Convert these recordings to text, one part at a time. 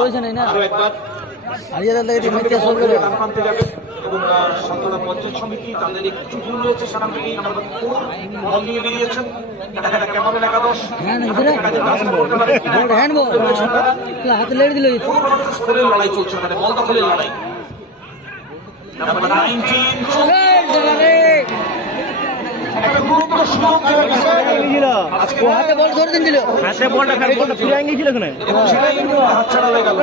রয়েছে না এবং সন্তান পঞ্চায়েত সমিতি তাদের একটু ভুল রয়েছে সেখান থেকেই বল নিয়ে বেরিয়েছেন। কেমন একাদশ লড়াই চলছে ওখানে, বল দখলের লড়াই। হাতছাড়া হয়ে গেল।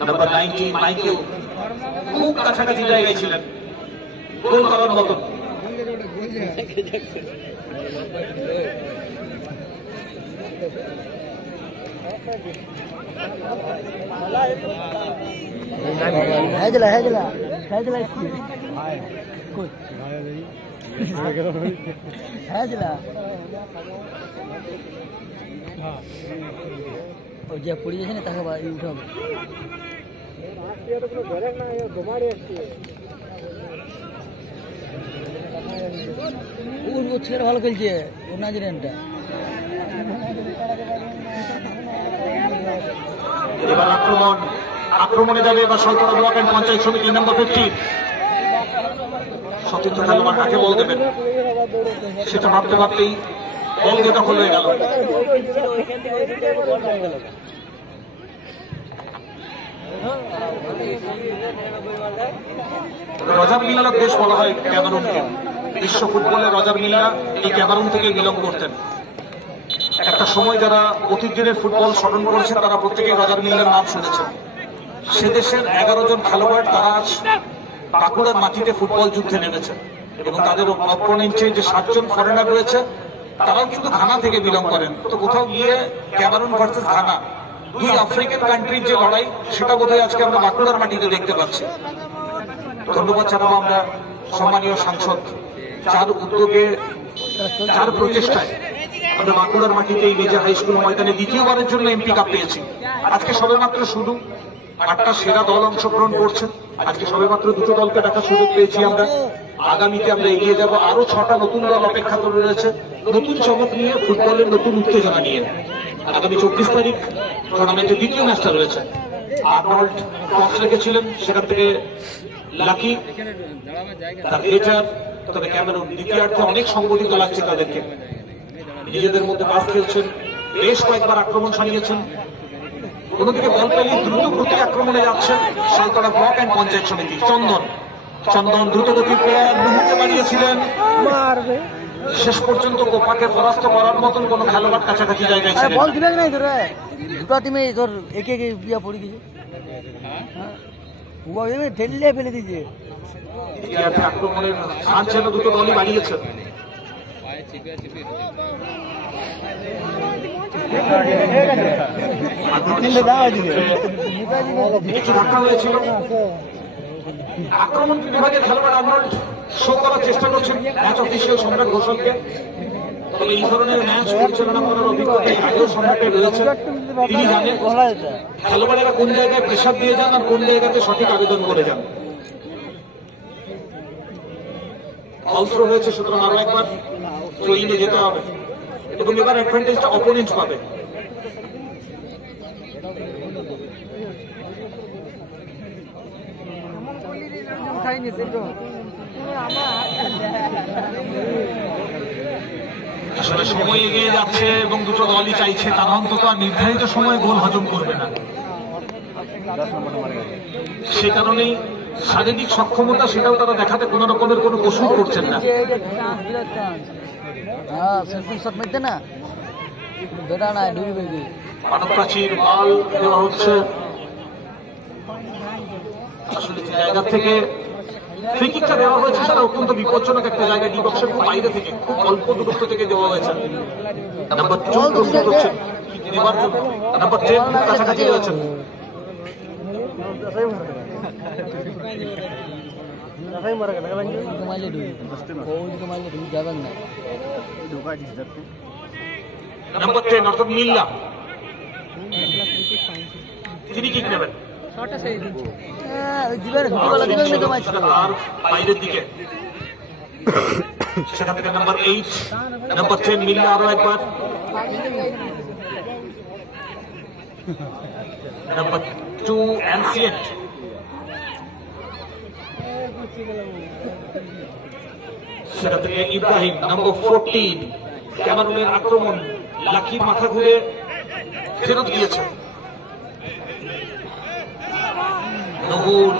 নাম্বার 19 মাইকেল খুব কাছাকাছি জায়গায় ছিলেন গোল করার মতন। যে পড়ে যাচ্ছে না তাকে উঠাবে। ছেলেরা ভালো খেলছে ওর নাইজেরিয়ানটা। এবার আক্রমণে যাবে এবার সরকার ব্লক এন্ড পঞ্চায়েত সমিতি নাম্বার 50। সতীর্থ খেলোয়াড় কাকে বল দেবেন সেটা ভাবতে ভাবতেই বল দিয়ে দখল হয়ে গেল। রজার মিল্লার দেশ বলা হয় ক্যামেরুনকে। বিশ্ব ফুটবলে রজার মিল্লা এই ক্যামেরুন থেকে বিলং করতেন। একটা সময় যারা অতীত দিনের ফুটবল স্মরণ করেছেন তারা প্রত্যেকেই রজার মিল্লার নাম শুনেছেন। সে দেশের 11 জন খেলোয়াড় তারা আজ বাঁকুড়ার মাটিতে ফুটবল যুদ্ধে নেমেছে এবং তাদের অপোনেন্টে যে 7 জন ফরেনার রয়েছে তারাও কিন্তু ঘানা থেকে বিলং করেন। তো কোথাও গিয়ে ক্যামেরুন ভার্সেস ঘানা, দুই আফ্রিকান কান্ট্রির যে লড়াই সেটা বোধহয় আজকে আমরা বাঁকুড়ার মাটিতে দেখতে পাচ্ছি। ধন্যবাদ জানাবো আমরা সম্মানীয় সাংসদ, যার উদ্যোগে যার প্রচেষ্টায় আমরা বাঁকুড়ার মাটিতে এই মেজর হাই স্কুল ময়দানে দ্বিতীয়বারের জন্য এমপি কাপ পেয়েছি। আজকে সবেমাত্র শুরু, 8টা সেরা দল অংশগ্রহণ করছে। আজকে সবেমাত্র 2টো দলকে ডাকার সুযোগ পেয়েছি আমরা। আগামীতে আমরা এগিয়ে যাব, আরো 6টা নতুন দল অপেক্ষা করে রয়েছে নতুন চমক নিয়ে, ফুটবলের নতুন উত্তেজনা নিয়ে। আগামী 24 তারিখ টুর্নামেন্টের দ্বিতীয় ম্যাচটা রয়েছে। আর্নল্ড টস রেখেছিলেন, সেখান থেকে লাকি তার এটার, তবে ক্যামেরুন দ্বিতীয়ার্ধে অনেক সংগঠিত লাগছে তাদেরকে। নিজেদের মধ্যে পাস খেলছেন, বেশ কয়েকবার আক্রমণ চালিয়েছেন। অন্যদিকে বল পেলে দ্রুত গতি আক্রমণে যাচ্ছেন সালতলা ব্লক এন্ড পঞ্চায়েত সমিতি। চন্দন দ্রুত গতির প্লেয়ার, মুহূর্তে বাড়িয়েছিলেন, শেষ পর্যন্ত কোপাকে পরাস্ত করার মতন কোন খেলোয়াড় কাছাকাছি জায়গায় ছিলেন। বল দিবে না ধরে দুটো টিমে ধর একে একে বিয়া পড়ে গেছে, ঠেললে ফেলে দিয়েছে। আক্রমণের চান্স যেন দুটো দলই বাড়িয়েছে। একটু ধাক্কা হয়েছিল। আক্রমণ বিভাগের খেলোয়াড় আর্নল্ড শো করার চেষ্টা করছেন ম্যাচ অফিসিয়াল সম্রাট ঘোষালকে। তবে এই ধরনের ম্যাচ পরিচালনা করার অভিজ্ঞতা আগেও সম্রাটের রয়েছে। তিনি জানেন খেলোয়াড়েরা কোন জায়গায় প্রেসার দিয়ে যান আর কোন জায়গাতে সঠিক আবেদন করে যান। অলসো হয়েছে, সুতরাং আরো একবার থ্রোইনে যেতে হবে এবং এবার অ্যাডভান্টেজটা অপোনেন্ট পাবে। আসলে সময় এগিয়ে যাচ্ছে এবং দুটো দলই চাইছে তারা অন্তত আর নির্ধারিত সময়ে গোল হজম করবে না। সে কারণেই শারীরিক সক্ষমতা সেটাও তারা দেখাতে কোন রকমের কোনো কসুর করছেন না। মানব প্রাচীর মাল দেওয়া হচ্ছে আসলে যে জায়গা থেকে ফ্রি কিকটা দেওয়া হয়েছে সেটা অত্যন্ত বিপজ্জনক একটা জায়গা, ডি বক্সের খুব বাইরে থেকে খুব অল্প দূরত্ব থেকে দেওয়া হয়েছে। নাম্বার 2 প্রস্তুত হচ্ছেন নেবার জন্য, নাম্বার 10 কাছাকাছি রয়েছেন। নাম্বার 10 অর্থাৎ মিল্লা, তিনি কিক নেবেন আর বাইরের দিকে। সেখান থেকে নাম্বার 8 নাম্বার 10 মিল্লা আরো একবার, নাম্বার 2 অ্যানসিয়েন্ট, সেখান থেকে ইব্রাহিম নাম্বার 14। ক্যামেরুনের আক্রমণ, লাকির মাথা ঘুরে ফেরত গিয়েছে।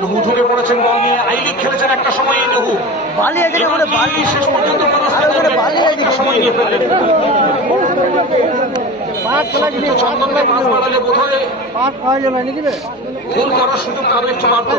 নহু ঢুকে পড়েছেন বল নিয়ে, আই লিগ খেলেছেন একটা সময় নহু, শেষ পর্যন্ত একটা সময় নিয়ে ফেললেন। চন্দনকে পাস বাড়ালে বোধ হয় গোল করার সুযোগ আরো একটু বাড়ত।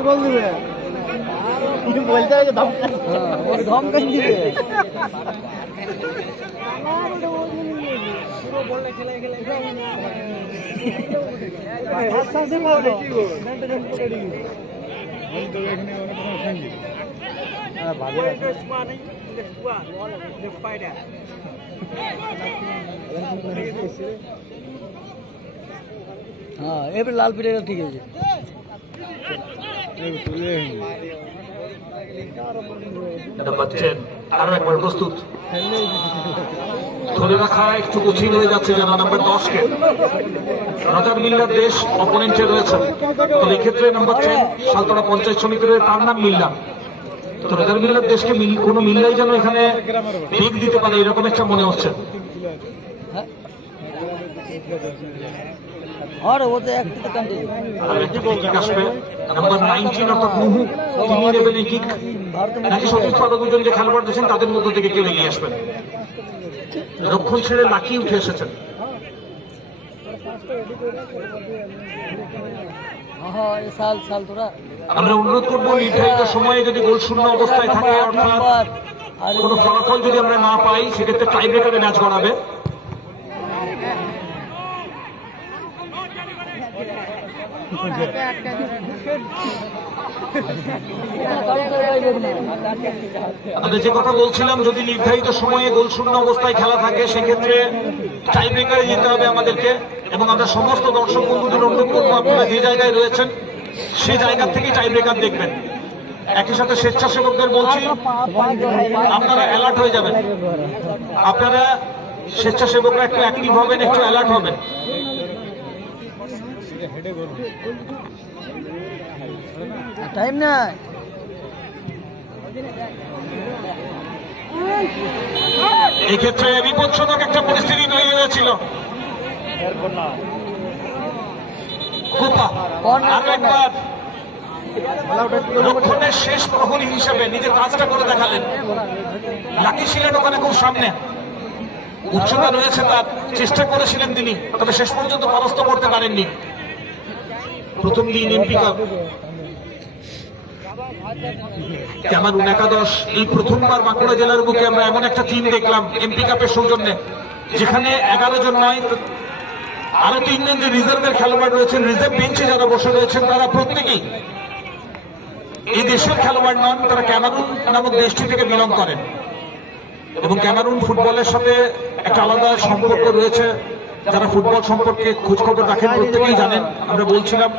हाँ एबार लाल पिटेगा ठीक है আরো একবার প্রস্তুত, ধরে রাখা একটু কঠিন হয়ে যাচ্ছে যেন নাম্বার 10 কে। রজার মিল্লার দেশ অপোনেন্টে রয়েছে, তো এক্ষেত্রে নাম্বার 10 সালতোড়া পঞ্চায়েত সমিতির তার নাম মিল্লা। তো রজার মিল্লার দেশকে কোনো মিল্লাই যেন এখানে বেগ দিতে পারে এরকম একটা মনে হচ্ছে। और वो तो एक तो कंटिन्यू আসবে নাম্বার 19 অর্থাৎ নুহু, তিনি নেবেন এই কিক। নাকি সতীর্থ আরো দুজন যে খেলোয়াড় আছেন তাদের মধ্যে থেকে কেউ এগিয়ে আসবেন। রক্ষণ ছেড়ে লাকি উঠে এসেছেন। हाँ ये साल साल थोड़ा আমরা অনুরোধ করবো নির্ধারিত সময়ে যদি গোল শূন্য অবস্থায় থাকে অর্থাৎ কোনো ফলাফল যদি আমরা না পাই সেক্ষেত্রে টাই ব্রেকারে ম্যাচ গড়াবে। আমরা যে কথা বলছিলাম, যদি নির্ধারিত সময়ে গোল শূন্য অবস্থায় খেলা থাকে সেক্ষেত্রে টাই ব্রেকারে যেতে হবে আমাদেরকে। এবং আমরা সমস্ত দর্শক বন্ধুদের অনুরোধ করবো আপনারা যে জায়গায় রয়েছেন সেই জায়গা থেকে টাই ব্রেকার দেখবেন। একই সাথে স্বেচ্ছাসেবকদের বলছি আপনারা অ্যালার্ট হয়ে যাবেন, আপনারা স্বেচ্ছাসেবকরা একটু অ্যাক্টিভ হবেন, একটু অ্যালার্ট হবেন। टाइम ना এক্ষেত্রে বিপজ্জনক একটা পরিস্থিতি তৈরি হয়েছিল। রক্ষণের শেষ প্রহরী হিসেবে নিজের কাজটা করে দেখালেন। লাকি ছিলেন ওখানে খুব সামনে, উচ্চতা রয়েছে তার, চেষ্টা করেছিলেন তিনি, তবে শেষ পর্যন্ত পরাস্ত করতে পারেননি। প্রথম দিন এমপি কাপ ক্যামেরুন একাদশ, এই প্রথমবার বাঁকুড়া জেলার বুকে আমরা এমন একটা টিম দেখলাম এমপি কাপের সৌজন্যে, যেখানে 11 জন নয় আরো 3 জন যে রিজার্ভের খেলোয়াড় রয়েছেন, রিজার্ভ বেঞ্চে যারা বসে রয়েছেন তারা প্রত্যেকেই এই দেশের খেলোয়াড় নন, তারা ক্যামেরুন নামক দেশটি থেকে বিলং করেন। এবং ক্যামেরুন ফুটবলের সাথে একটা আলাদা সম্পর্ক রয়েছে। যারা ফুটবল সম্পর্কে খোঁজখবর রাখেন প্রত্যেকেই জানেন। আমরা বলছিলাম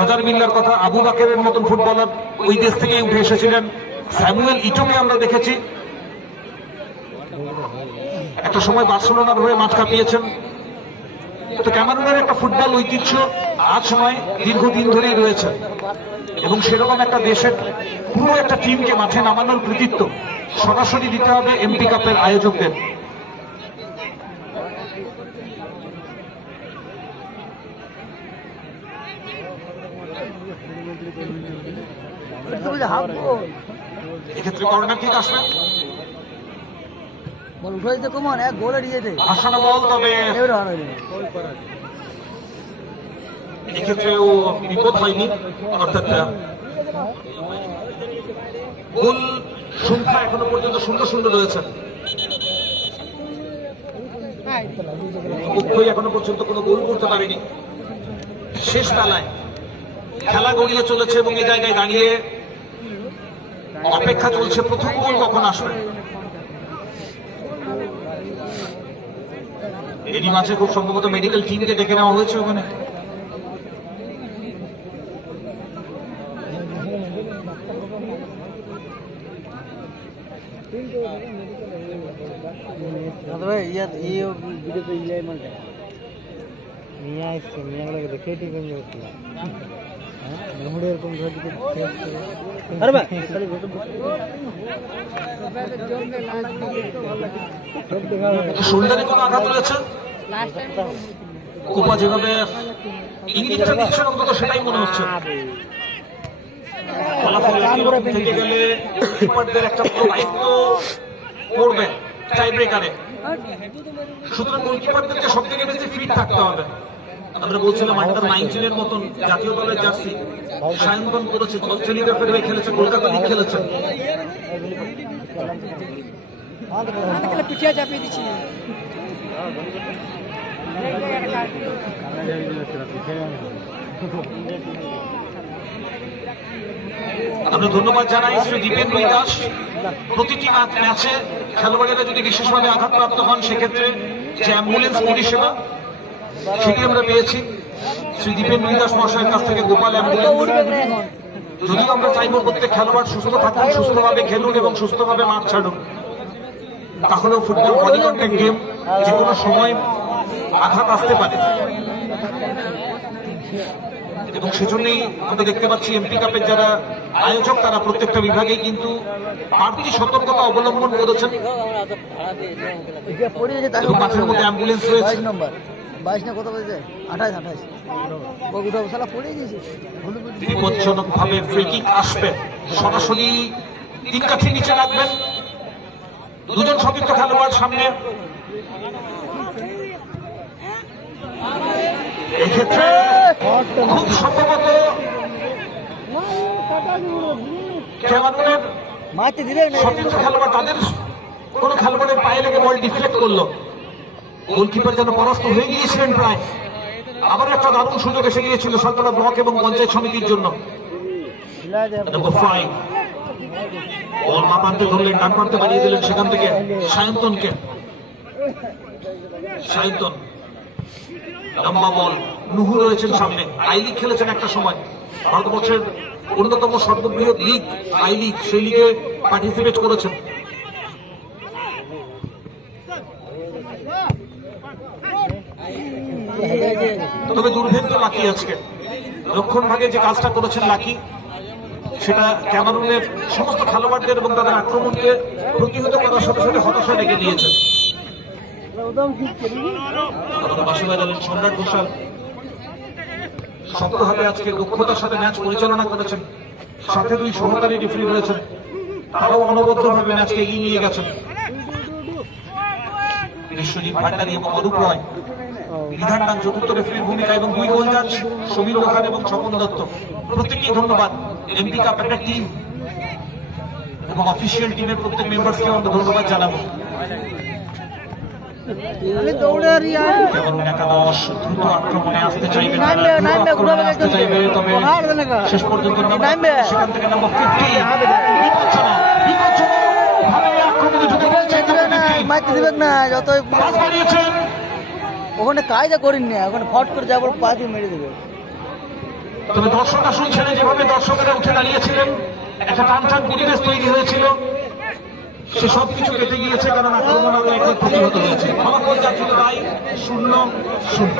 রজার মিল্লার কথা, আবু বাকেরের মতন ফুটবলার ওই দেশ থেকেই উঠে এসেছিলেন। স্যামুয়েল ইটোকে আমরা দেখেছি, একটা সময় বার্সেলোনার হয়ে মাঠ কাঁপিয়েছেন। তো ক্যামেরুনের একটা ফুটবল ঐতিহ্য আজ নয়, দীর্ঘদিন ধরেই রয়েছে। এবং সেরকম একটা দেশের পুরো একটা টিমকে মাঠে নামানোর কৃতিত্ব সরাসরি দিতে হবে এমপি কাপের আয়োজকদের। এক্ষেত্রে কর্নার কিক আসবে, বল উঠে যেতে কমন এক গোলে দিয়ে দে আসানো বল, তবে এক্ষেত্রে ও বিপদ হয়নি। অর্থাৎ গোল সংখ্যা এখনো পর্যন্ত 0-0 রয়েছে। পক্ষই এখনো পর্যন্ত কোনো গোল করতে পারেনি। শেষ বেলায় খেলা গড়িয়ে চলেছে এবং এই জায়গায় দাঁড়িয়ে অপেক্ষা চলছে প্রথম গোল কখন আসবে। এরই মাঝে খুব সম্ভবত মেডিকেল টিমকে ডেকে নেওয়া হয়েছে ওখানে। শোল্ডারে কোনো আঘাত রয়েছে, কোপা যেভাবে ইঙ্গিতটা দিচ্ছে অন্তত সেটাই মনে হচ্ছে। থেকে গেলে কিপারদের একটা বড় দায়িত্ব পড়বে টাই ব্রেকারে, সুতরাং গোলকিপারদেরকে সব থেকে বেশি ফিট থাকতে হবে। আমরা বলছিলাম আন্ডার 19 মতন জাতীয় দলের জার্সি সায়ন্তন করেছে, জলচলিকাফের হয়ে খেলেছে, কলকাতা লিগ খেলেছে। পিছিয়ে চাপিয়ে দিচ্ছি। আমরা ধন্যবাদ জানাই শ্রী দীপেন দাস। প্রতিটি ম্যাচে খেলোয়াড়েরা যদি বিশেষভাবে আঘাতপ্রাপ্ত হন সেক্ষেত্রে যে অ্যাম্বুলেন্স পরিষেবা সেটি আমরা পেয়েছি শ্রী দীপেন দাস মহাশয়ের কাছ থেকে, গোপাল অ্যাম্বুলেন্স। যদিও আমরা চাইব প্রত্যেক খেলোয়াড় সুস্থ থাকুন, সুস্থভাবে খেলুন এবং সুস্থভাবে মাঠ ছাড়ুন, তাহলেও ফুটবল বডি কন্ট্যাক্ট গেম, যে কোনো সময় আঘাত আসতে পারে এবং সেজন্যই আমরা দেখতে পাচ্ছি এমপি কাপের যারা আয়োজক তারা প্রত্যেকটা বিভাগেই কিন্তু বাড়তি সতর্কতা অবলম্বন করেছেন এবং মাঠের মধ্যে অ্যাম্বুলেন্স রয়েছে। 22 না কত বাজে 28 বিপজ্জনকভাবে ফ্রি কিক আসবে, সরাসরি তিন কাঠি নিচে রাখবেন, দুজন সতীর্থ খেলোয়াড় সামনে। এক্ষেত্রে খুব সম্ভবত ক্যামেরুনের সতীর্থ খেলোয়াড় তাদের কোন খেলোয়াড়ের পায়ে লেগে বল ডিফ্লেক্ট করলো। গোলকিপার যেন পরাস্ত হয়ে গিয়েছিলেন প্রায়। আবার একটা দারুণ সুযোগ এসে গিয়েছিল সালতলা ব্লক এবং পঞ্চায়েত সমিতির জন্য। বল মা প্রান্তে ধরলেন, ডান প্রান্তে বাড়িয়ে দিলেন, সেখান থেকে সায়ন্তনকে। সায়ন্তন লম্বা বল, নুহু রয়েছেন সামনে, আই লিগ খেলেছেন একটা সময়, ভারতবর্ষের অন্যতম সর্ববৃহৎ লিগ আই লিগ, সেই লিগে পার্টিসিপেট করেছেন। তবে দুর্ভেদ্য লাকি আজকে রক্ষণ ভাগে যে কাজটা করেছেন লাকি, সেটা ক্যামেরুনের সমস্ত খেলোয়াড়দের এবং তাদের আক্রমণকে প্রতিহত করার সাথে সাথে হতাশা ডেকে দিয়েছেন। সম্রাট ঘোষাল শক্তভাবে আজকে দক্ষতার সাথে ম্যাচ পরিচালনা করেছেন, সাথে দুই সহকারী রেফারি রয়েছেন, তারাও অনবদ্যভাবে ম্যাচকে এগিয়ে নিয়ে গেছেন। বিশ্বজিৎ ভান্ডারী এবং অরূপ রয়, বিধান দান চতুর্থ রেফারির ভূমিকা এবং দুই গোল জাজ সমীর লোহার এবং স্বপন দত্ত, প্রত্যেককেই ধন্যবাদ। এমপি কাপ একটা টিম এবং অফিসিয়াল টিমের প্রত্যেক মেম্বারসকে আমরা ধন্যবাদ জানাবো। একাদশ দ্রুত আক্রমণে আসতে চাইবে, তবে শেষ পর্যন্ত সেখান থেকে নাম্বার 50 ওখানে কাজটা করিনি না, ওখানে ফট করে যাবো পা দিয়ে মেরে দেবে। তবে দর্শক আসন ছেড়ে যেভাবে দর্শকেরা উঠে দাঁড়িয়েছিলেন, একটা টানটান পরিবেশ তৈরি হয়েছিল, সে সবকিছু কেটে গিয়েছে, কারণ আক্রমণ আরো একবার প্রতিহত হয়েছে। ফলাফল যা ছিল তাই 0-0।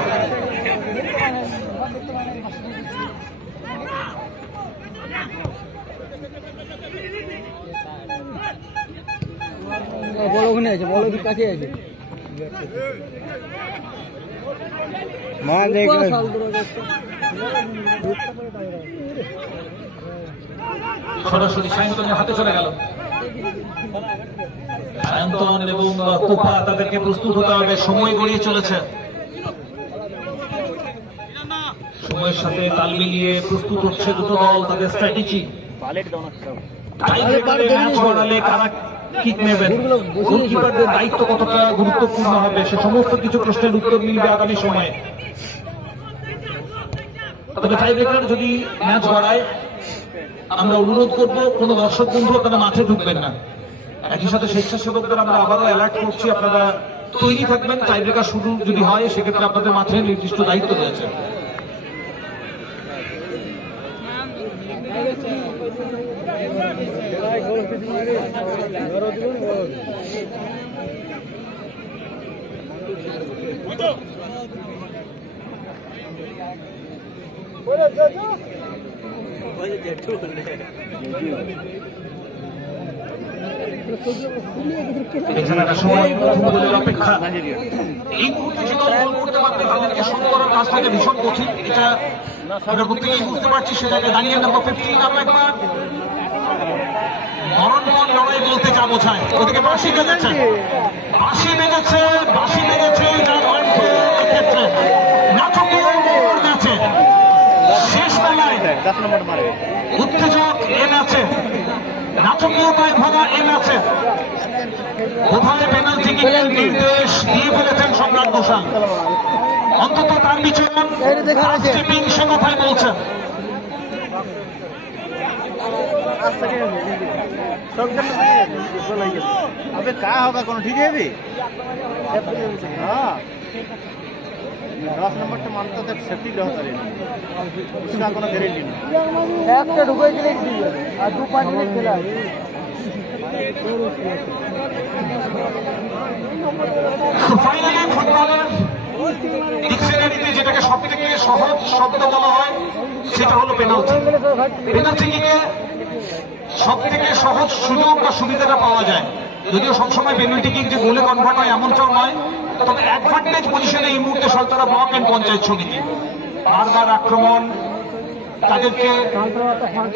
বড় ওখানে আছে, বড় কাছে আছে। মা দেখলেন সরাসরি সায়ন্তনের হাতে চলে গেল। সায়ন্তন এবং কোপা তাদেরকে প্রস্তুত হতে হবে, সময় গড়িয়ে চলেছে, সময়ের সাথে তাল মিলিয়ে প্রস্তুত হচ্ছে দুটো দল, তাদের স্ট্র্যাটেজি। কারা কিক নেবেন, গোলকিপারদের দায়িত্ব কতটা গুরুত্বপূর্ণ হবে, সে সমস্ত কিছু প্রশ্নের উত্তর মিলবে আগামী সময়ে। তবে টাই ব্রেকার যদি ম্যাচ বাড়ায় আমরা অনুরোধ করবো কোনো দর্শক বন্ধু আপনারা মাঠে ঢুকবেন না। একই সাথে স্বেচ্ছাসেবকদের আমরা আবারও অ্যালার্ট করছি, আপনারা তৈরি থাকবেন। টাই ব্রেকার শুরু যদি হয় সেক্ষেত্রে আপনাদের মাঠে নির্দিষ্ট দায়িত্ব রয়েছে। অপেক্ষা এই মুহূর্তে যে দল গোল করতে পারবে তাদেরকে শুরু করার কাজটাকে ভীষণ কঠিন, এটা আমরা প্রত্যেকেই বুঝতে পারছি। সেটাকে দাঁড়িয়ে নাম্বার 15 আরো একবার মরণপণ লড়াই বলতে যা বোঝায়। ওদিকে বাঁশি বেজেছে, বাঁশি বেজেছে, বাঁশি বেজেছে এক্ষেত্রে নাটকীয় মোড় ম্যাচে শেষ বেলায় উত্তেজক এ ম্যাচে, নাটকীয়তায় ভরা এ ম্যাচে বোধহয় পেনাল্টি কিকের নির্দেশ দিয়ে ফেলেছেন সম্রাট ঘোষাল। অন্তত তার বিচরণ সে কথাই বলছেন। अबे क्या होगा कौन ठीक है भी हाँ 10 नंबर तो मानता था सेफ्टी लो करे उसका কোনো গ্যারান্টি নেই একটা ঢুকে গেলে আর 2-5 মিনিট খেলা ফাইনালি ফুটবলের ডিকশনারিতে যেটাকে সবথেকে সহজ শব্দ বলা হয় সেটা হলো পেনাল্টি। পেনাল্টি কিকে সব থেকে সহজ সুযোগ বা সুবিধাটা পাওয়া যায়, যদিও সবসময় পেনাল্টি কিক যে গোলে কনভার্ট হয় এমনটাও নয়। তবে অ্যাডভান্টেজ পজিশনে এই মুহূর্তে সলতরা ব্লক অ্যান্ড পঞ্চায়েত সমিতি বারবার আক্রমণ, তাদেরকে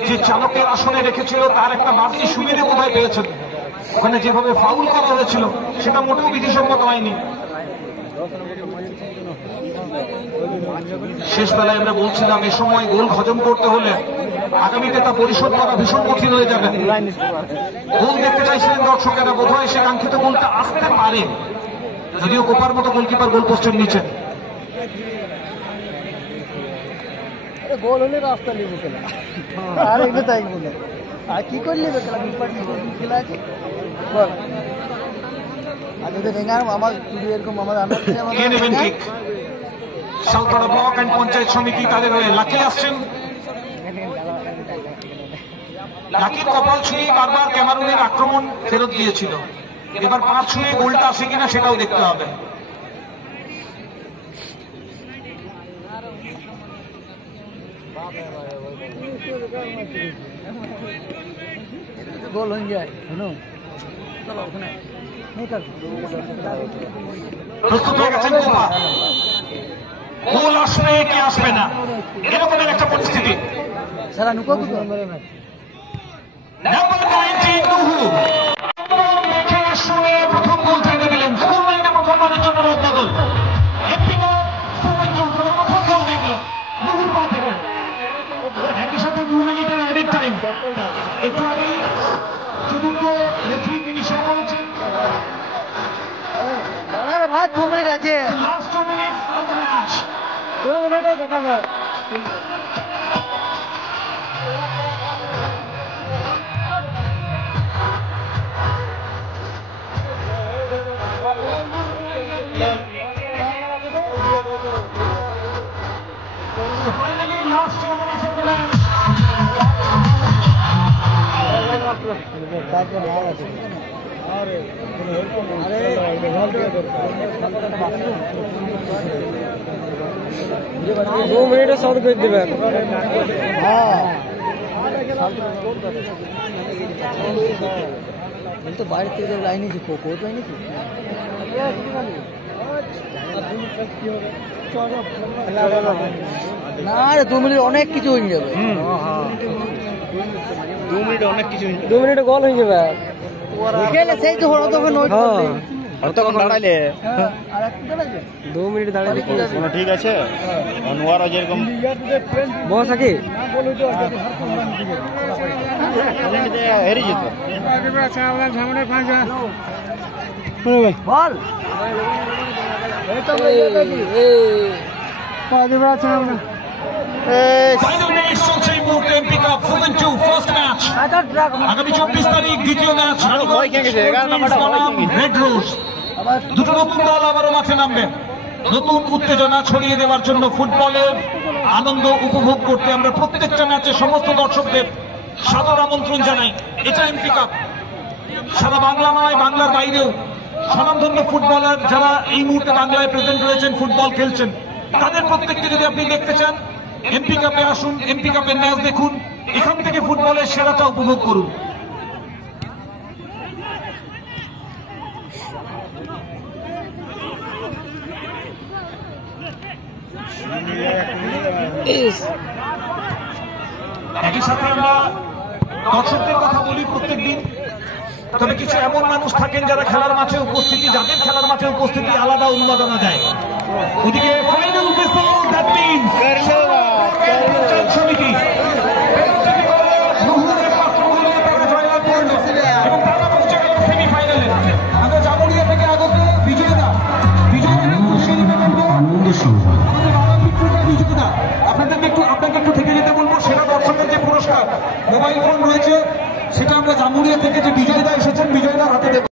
যে চালকের আসনে রেখেছিল তার একটা বাড়তি সুবিধা বোধহয় পেয়েছেন। ওখানে যেভাবে ফাউল করা হয়েছিল সেটা মোটেও বিধিসম্মত হয়নি। শেষ বেলায় আমরা বলছিলাম এ সময় গোল হজম করতে হলে আগামীতে তা পরিশোধ করা ভীষণ কঠিন হয়ে যাবে। গোল দেখতে চাইছিলেন দর্শকেরা, বোধহয় সে কাঙ্ক্ষিত গোলটা আসতে পারে, যদিও কোপার মতো গোলকিপার গোল পোস্টের নিচে। গোল হলে রাস্তা নেবে খেলা আর এগুলো তাই বলে আর কি করলে খেলা খেলা আছে বল। আর যদি ভেঙার আমার এরকম আমাদের সালতলা ব্লক অ্যান্ড পঞ্চায়েত সমিতি তাদের হয়ে লাকি আসছেন। লাকির কপাল ছুঁয়ে বারবার ক্যামেরুনের আক্রমণ ফেরত দিয়েছিল, এবার পা ছুঁয়ে গোলটা আসে কিনা সেটাও দেখতে হবে। গোল হয়ে যায় শুনো চলো ওখানে প্রস্তুত হয়ে গেছেন কোপা, গোল আসবে কি আসবে না এরকমের একটা পরিস্থিতি। সারা নুকো নাম্বার 19 নুহু প্রথম গোল থেকে দিলেন, প্রথমবারের জন্য বদল একই সাথে 2 মিনিটের অ্যাডেড টাইম। একটু আগে চতুর্থ রেফারি তিনি শেয়ার করেছেন ভাত ঘুমে গেছে last 2 minute of the match. 2 মিনিটে দেখা যাবে Finally, last 2 minutes of the match. दो मिनट साउथ भेज देवे हाँ तो बाहर থেকে লাইনে যে কোকো তো নাকি না রে 2 মিনিট অনেক কিছু হয়ে যাবে 2 মিনিট অনেক কিছু 2 মিনিটে গোল হয়ে যাবে খেলে সেই তো হলো তখন নোট করতে আর তখন দাঁড়াইলে আর একটু দাঁড়াইলে 2 মিনিট দাঁড়াইলে কি ঠিক আছে অনওয়ার যেরকম বস আছে না বলো তো হেরি যেত আচ্ছা আমরা সামনে পাঁচা বল এই তো এই পাঁচ বড় আছে ফাইনাল ম্যাচ চলছে এই মুহূর্তে MP cup season 2 first match আগামী 24 তারিখ দ্বিতীয় ম্যাচ রেড রোজ দুটো নতুন দল আবারও মাঠে নামবে নতুন উত্তেজনা ছড়িয়ে দেওয়ার জন্য ফুটবলের আনন্দ উপভোগ করতে আমরা প্রত্যেকটা ম্যাচে সমস্ত দর্শকদের সাদর আমন্ত্রণ জানাই। এটা এমপি কাপ সারা বাংলা নয় বাংলার বাইরেও স্বনামধন্য ফুটবলার যারা এই মুহূর্তে বাংলায় প্রেজেন্ট রয়েছেন ফুটবল খেলছেন তাদের প্রত্যেককে যদি আপনি দেখতে চান এমপি কাপে আসুন, এমপি কাপের ম্যাচ দেখুন, এখান থেকে ফুটবলের সেরাটা উপভোগ করুন। একই সাথে আমরা দর্শকদের কথা বলি প্রত্যেকদিন, তবে কিছু এমন মানুষ থাকেন যারা খেলার মাঠে উপস্থিতি যাদের খেলার মাঠে উপস্থিতি আলাদা উন্মাদনা দেয়। ওদিকে ফাইনাল হুইসেল দ্যাট মিন্স সমিতি এবং তারা পৌঁছে গেল সেমিফাইনালে। আমরা জামুরিয়া থেকে আগত বিজয়দা আপনাকে একটু থেকে যেতে বলবো। সেটা দর্শকের যে পুরস্কার মোবাইল ফোন রয়েছে সেটা আমরা জামুরিয়া থেকে যে বিজয়দা এসেছেন বিজয়দার হাতে দেব।